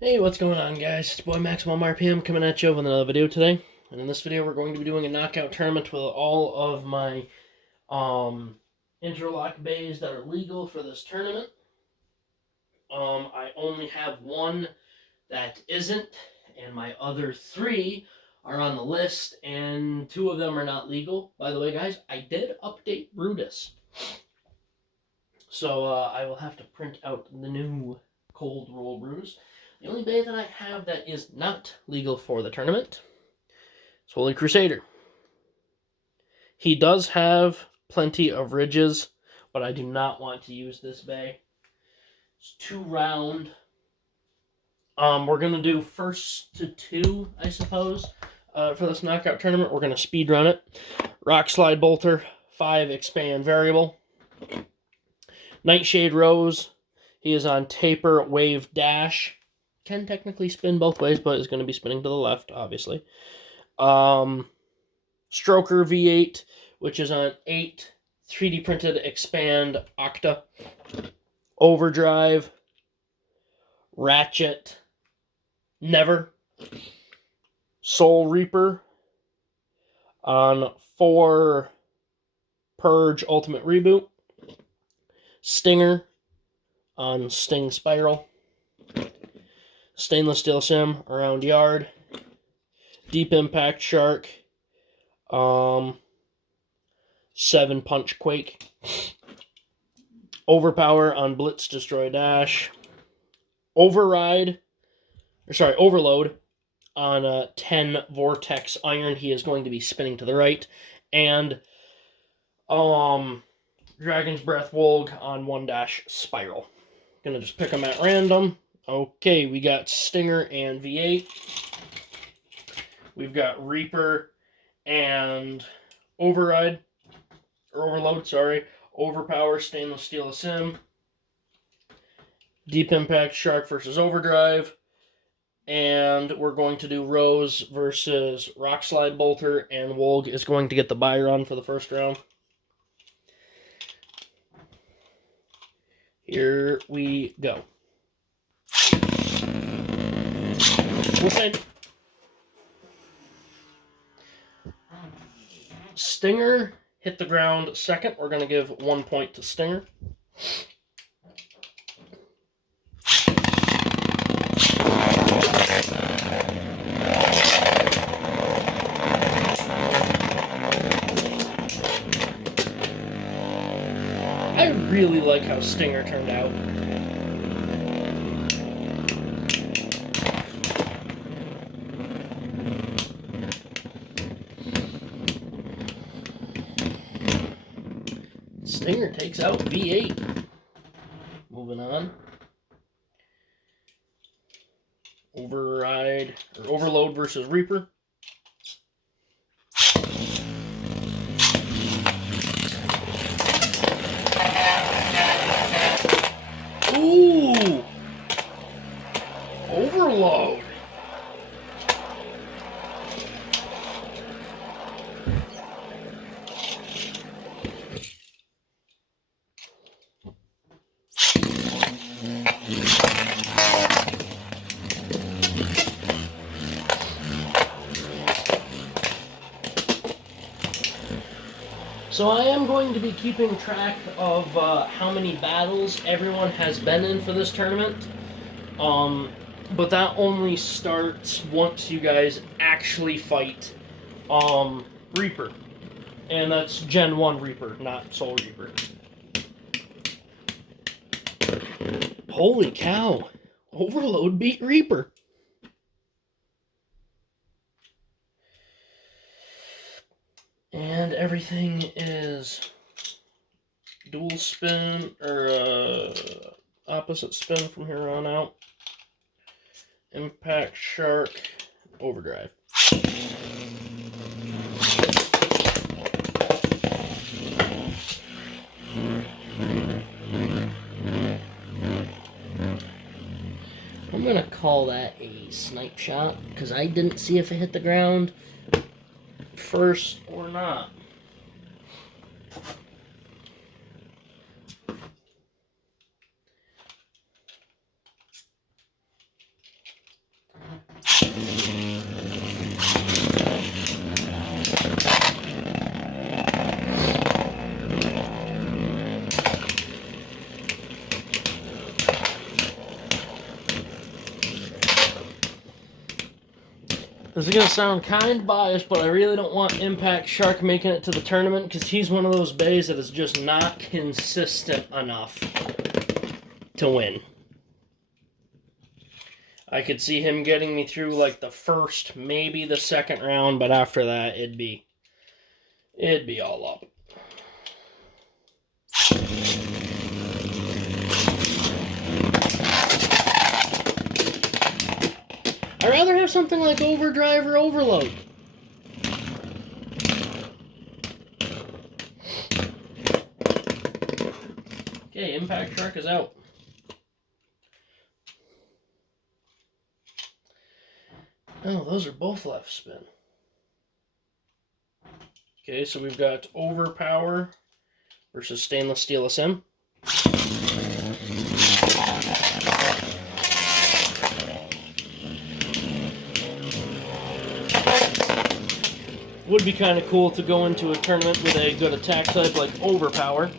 Hey, what's going on, guys? It's boy Maximum RPM coming at you with another video today. And in this video, we're going to be doing a knockout tournament with all of my interlock bays that are legal for this tournament. I only have one that isn't, and my other three are on the list, and two of them are not legal. By the way, guys, I did update Brutus, so I will have to print out the new cold roll brews. The only bay that I have that is not legal for the tournament is Holy Crusader. He does have plenty of ridges, but I do not want to use this bay. It's too round. We're going to do first to two, I suppose, for this knockout tournament. We're going to speed run it. Rock Slide Bolter, 5 expand variable. Nightshade Rose, he is on taper wave dash. Can technically spin both ways, but is going to be spinning to the left, obviously. Stroker V8, which is on 8 3D printed expand octa. Overdrive, Ratchet, Never, Soul Reaper on 4 Purge Ultimate Reboot, Stinger on Sting Spiral, Stainless Steel Sim around Yard, Deep Impact Shark, 7 Punch Quake, Overpower on Blitz Destroy Dash, Overload on 10 Vortex Iron. He is going to be spinning to the right, and Dragon's Breath Wolg on 1 dash Spiral. Gonna just pick them at random. Okay, we got Stinger and V8. We've got Reaper and Overload, Overpower, Stainless Steel Sim, Deep Impact Shark versus Overdrive, and we're going to do Rose versus Rock Slide Bolter, and Wolg is going to get the buy run for the first round. Here we go. Okay. Stinger hit the ground second. We're going to give 1 point to Stinger. I really like how Stinger turned out. Stinger takes out V8. Moving on. Overload versus Reaper. Ooh! Overload. So I am going to be keeping track of how many battles everyone has been in for this tournament. But that only starts once you guys actually fight Reaper. And that's Gen 1 Reaper, not Soul Reaper. Holy cow! Overload beat Reaper. And everything is dual spin, or opposite spin from here on out. Impact Shark, Overdrive. I'm gonna call that a snipe shot, because I didn't see if it hit the ground first or not. This is going to sound kind of biased, but I really don't want Impact Shark making it to the tournament because he's one of those bays that is just not consistent enough to win. I could see him getting me through like the first, maybe the second round, but after that, it'd be all up. I'd rather have something like Overdrive or Overload. Okay, Impact Shark is out. Oh, those are both left spin. Okay, so we've got Overpower versus Stainless Steel Sim. Would be kind of cool to go into a tournament with a good attack type like Overpower.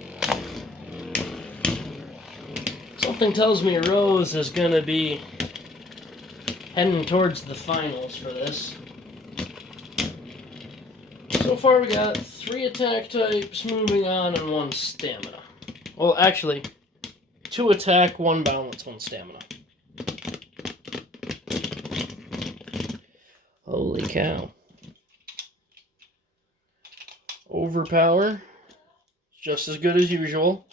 Something tells me Rose is going to be heading towards the finals for this. So far we got 3 attack types moving on and 1 stamina. Well, actually, 2 attack, 1 balance, 1 stamina. Holy cow. Overpower, just as good as usual.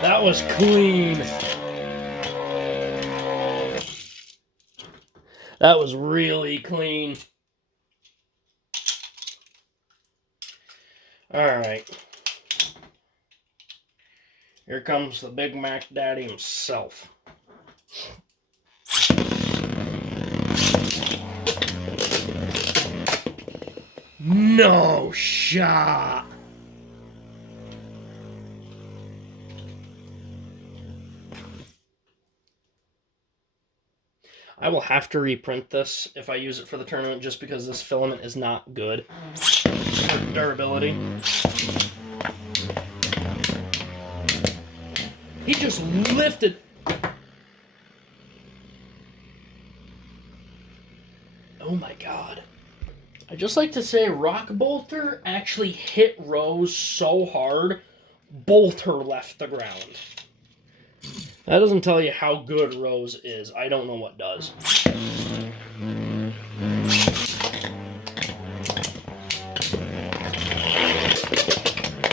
That was clean. That was really clean. Alright. Here comes the Big Mac Daddy himself. No shot. I will have to reprint this if I use it for the tournament just because this filament is not good for durability. He just lifted. Oh my god. I'd just like to say Rock Bolter actually hit Rose so hard, Bolter left the ground. That doesn't tell you how good Rose is. I don't know what does.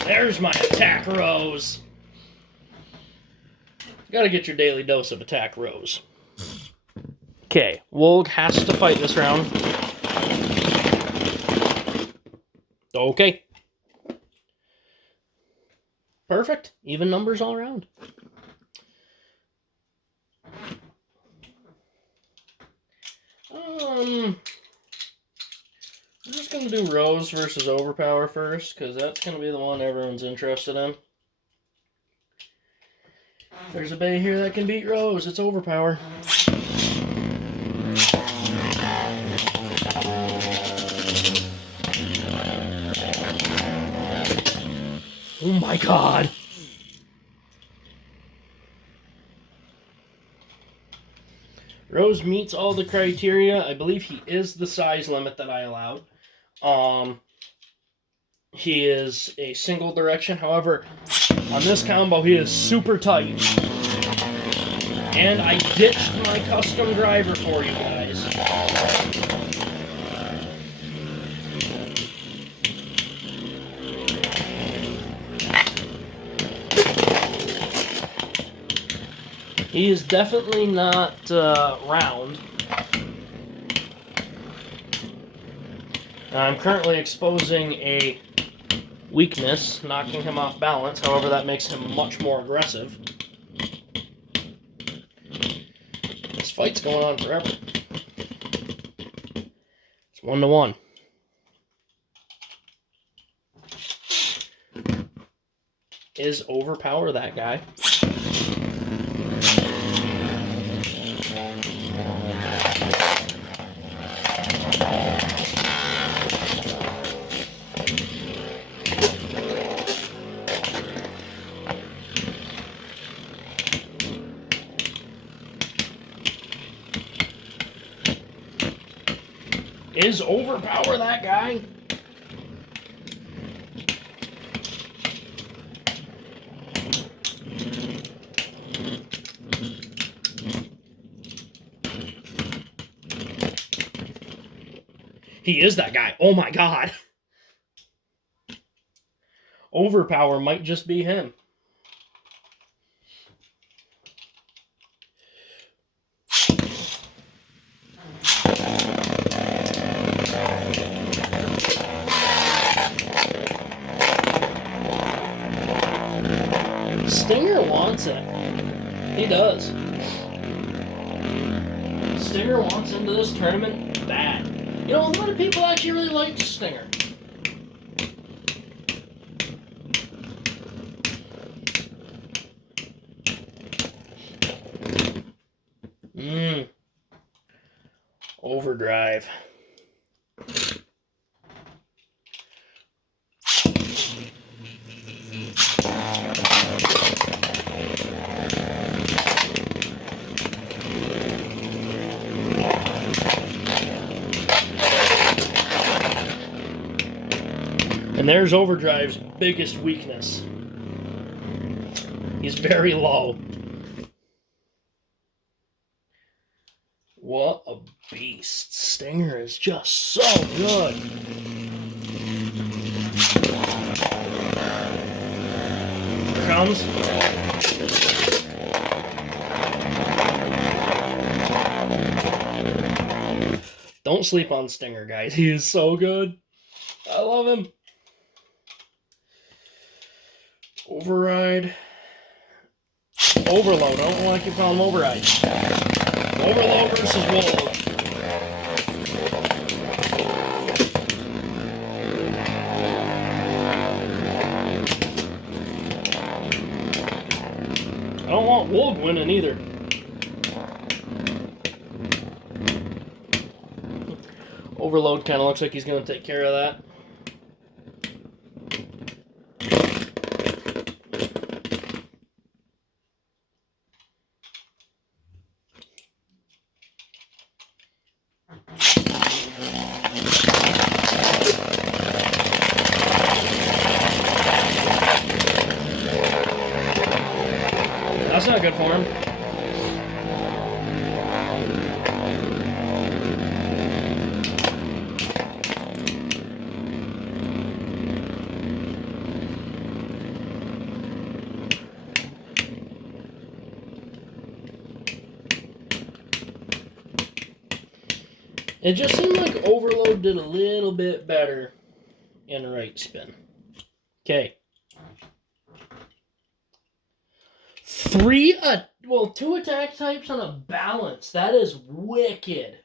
There's my attack Rose. You gotta get your daily dose of attack Rose. Okay, Wolg has to fight this round. Okay. Perfect. Even numbers all around. I'm just going to do Rose versus Overpower first, because that's going to be the one everyone's interested in. There's a bay here that can beat Rose. It's Overpower. Oh my god! Rose meets all the criteria. I believe he is the size limit that I allowed. He is a single direction. However, on this combo, he is super tight. And I ditched my custom driver for you guys. He is definitely not round. I'm currently exposing a weakness, knocking him off balance. However, that makes him much more aggressive. This fight's going on forever. It's 1-1. Is Overpower that guy? Is Overpower that guy? He is that guy. Oh my god. Overpower might just be him. Stinger wants it. He does. Stinger wants into this tournament bad. You know, a lot of people actually really like Stinger. Overdrive. And there's Overdrive's biggest weakness. He's very low. What a beast. Stinger is just so good. Here comes. Don't sleep on Stinger, guys. He is so good. I love him. Override. Overload. I don't want to keep calling him Override. Overload versus Wolf. I don't want Wolf winning either. Overload kind of looks like he's going to take care of that. That's not good for him. It just seemed like Overload did a little bit better in right spin. Okay. Two attack types on a balance. That is wicked.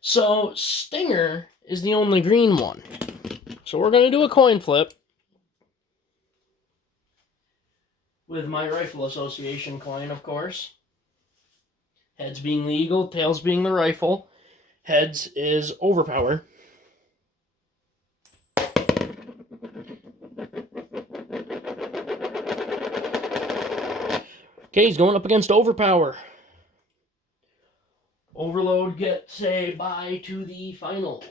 So, Stinger is the only green one. So we're going to do a coin flip with my Rifle Association coin, of course. Heads being the eagle, tails being the rifle. Heads is Overpower. Okay, he's going up against Overpower. Overload gets a bye to the finals.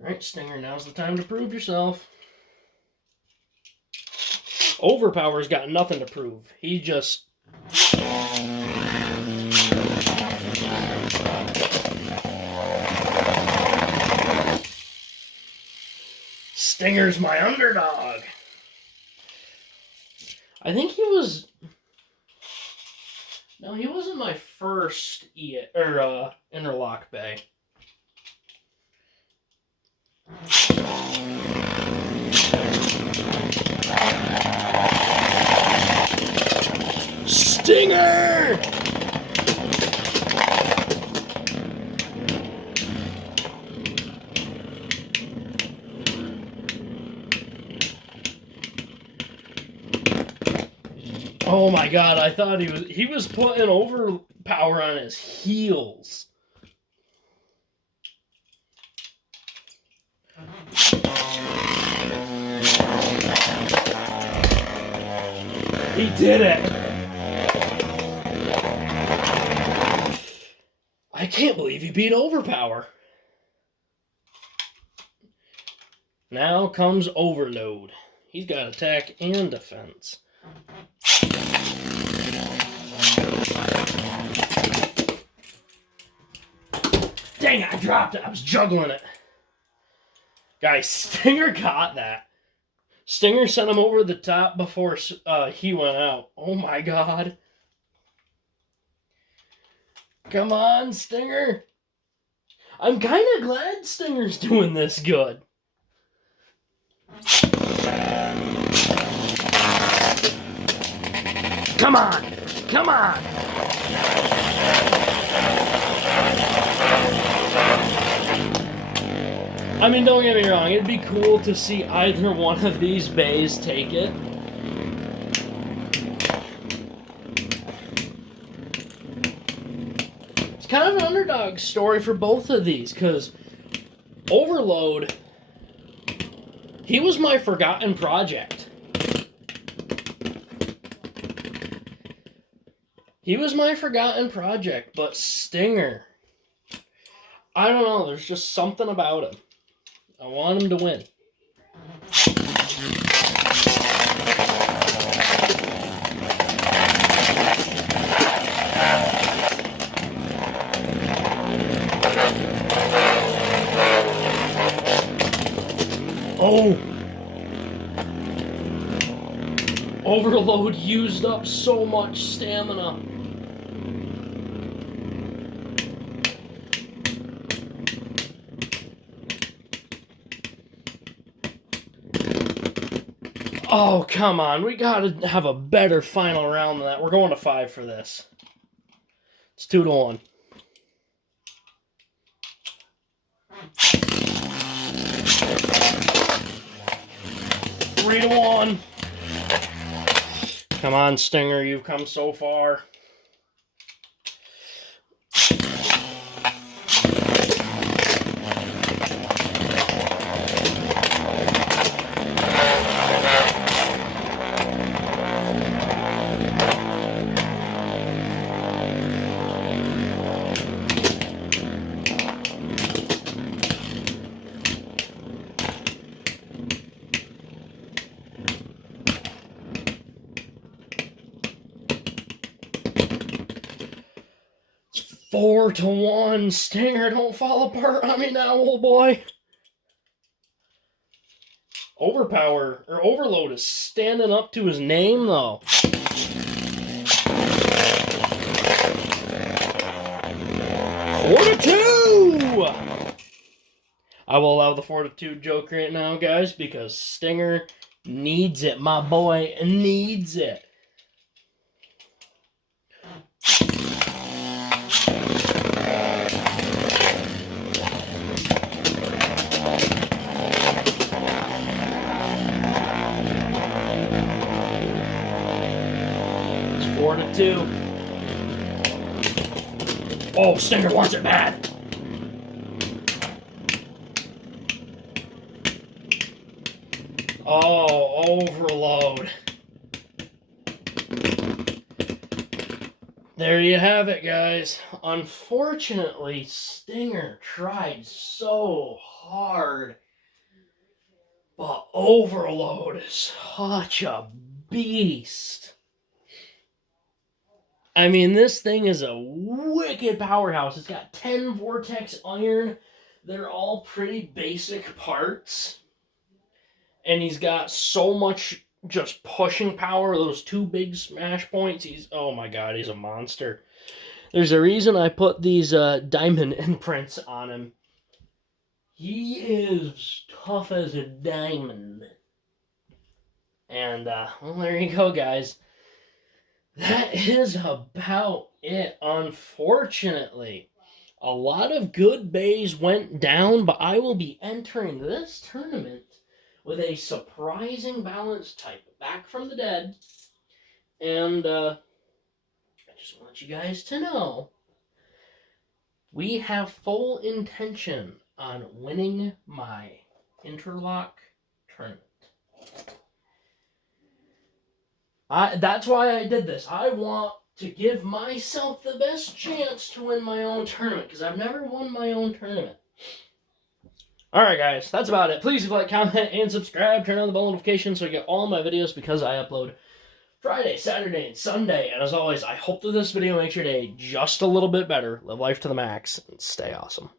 Alright, Stinger, now's the time to prove yourself. Overpower's got nothing to prove. He just... Stinger's my underdog. I think he was... No, he wasn't my first interlock bay. Stinger! Oh my god, I thought he was putting Overpower on his heels. He did it. can't believe he beat Overpower. Now comes Overload. He's got attack and defense. Dang it, I dropped it. I was juggling it. Guys, Stinger got that. Stinger sent him over the top before he went out. Oh my god. Come on, Stinger. I'm kind of glad Stinger's doing this good. Come on. Come on. I mean, don't get me wrong. It'd be cool to see either one of these bays take it. It's kind of an underdog story for both of these, because Overload, he was my forgotten project. He was my forgotten project, but Stinger, I don't know, there's just something about him. I want him to win. Oh! Overload used up so much stamina. Oh, come on. We gotta have a better final round than that. We're going to 5 for this. It's 2-1. Three to 1. Come on, Stinger. You've come so far. It's 4-1. Stinger, don't fall apart on me now, old boy. Overload is standing up to his name, though. 4-2! I will allow the 4-2 joke right now, guys, because Stinger needs it. My boy needs it. It's 4-2. Oh, Stinger wants it bad. Oh, Overload. There you have it, guys. Unfortunately, Stinger tried so hard, but Overload is such a beast. I mean, this thing is a wicked powerhouse. It's got 10 Vortex Iron. They're all pretty basic parts. And he's got so much just pushing power. Those 2 big smash points. Oh my god, he's a monster. There's a reason I put these diamond imprints on him. He is tough as a diamond. And, well, there you go, guys. That is about it, unfortunately. A lot of good bays went down, but I will be entering this tournament with a surprising balance type back from the dead. And I just want you guys to know we have full intention on winning my interlock tournament. That's why I did this. I want to give myself the best chance to win my own tournament, because I've never won my own tournament. Alright guys, that's about it. Please like, comment, and subscribe. Turn on the bell notifications so you get all my videos, because I upload Friday, Saturday, and Sunday. And as always, I hope that this video makes your day just a little bit better. Live life to the max and stay awesome.